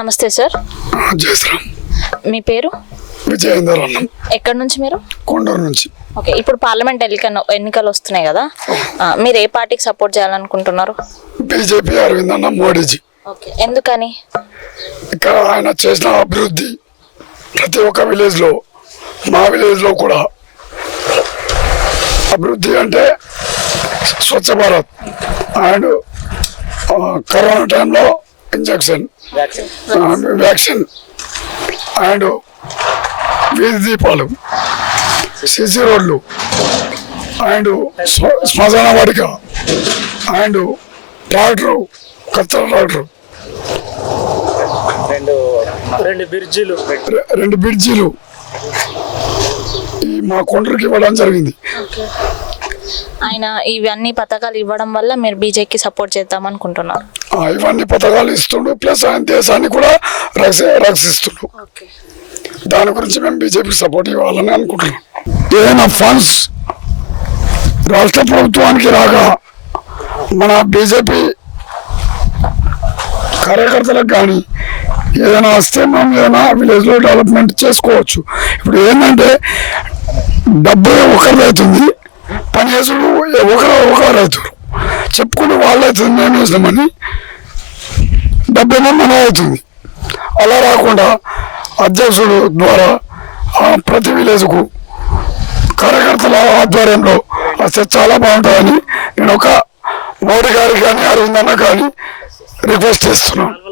నమస్తే సార్. జయశ్రామ్. మీ పేరు? విజయేందర్ అన్నం. ఎక్కడి నుంచి మీరు? కొండూరు నుంచి. ఓకే, ఇప్పుడు పార్లమెంట్ ఎన్నికలు వస్తున్నాయి కదా, మీరు ఏ పార్టీకి సపోర్ట్ చేయాలనుకుంటున్నారు? బీజేపీ, అరవింద్ అన్న, మోడీజీ. ఓకే, ఎందుకని? ఇక్కడ ఆయన చేసిన అభివృద్ధి ప్రతి ఒక్క విలేజ్లో, మా విలేజ్లో కూడా అభివృద్ధి అంటే స్వచ్ఛ భారత్ అండ్ కరోనా టైంలో ఇంజక్షన్, వ్యాక్సిన్ అండ్ వీధి దీపాలు, సిసి రోడ్లు అండ్ శ్మశాన వాటిక అండ్ ట్రాక్టరు, కత్తెర ట్రాక్టరు, రెండు బ్రిడ్జీలు ఈ మా కొండరికి ఇవ్వడం జరిగింది. ఆయన ఇవన్నీ పథకాలు ఇవ్వడం వల్ల మీరు బీజేపీకి సపోర్ట్ చేద్దాం అనుకుంటున్నారు? ఇవన్నీ పథకాలు ఇస్తుండు, ప్లస్ ఆయన దేశాన్ని కూడా రక్షిస్తుండు. దాని గురించి మేము బీజేపీకి సపోర్ట్ ఇవ్వాలని అనుకుంటున్నాం. ఏదైనా ఫండ్స్ రాష్ట్ర ప్రభుత్వానికి రాగా మన బీజేపీ కార్యకర్తలకు కానీ ఏదైనా వస్తే మనం ఏదైనా విలేజ్లో డెవలప్మెంట్ చేసుకోవచ్చు. ఇప్పుడు ఏంటంటే డబ్బు ఒకరిది అవుతుంది, పని చేసుడు ఒకరు అవుతారు, చెప్పుకుంటూ వాళ్ళు అవుతుంది మేము వేసినామని, డబ్బేమో మన అవుతుంది. అలా రాకుండా అధ్యక్షుడు ద్వారా ప్రతి విలేజ్కు కార్యకర్తల ఆధ్వర్యంలో వస్తే చాలా బాగుంటుందని నేను ఒక మోడీ గారికి కానీ అరవింద్ అన్న కానీ రిక్వెస్ట్ చేస్తున్నాను.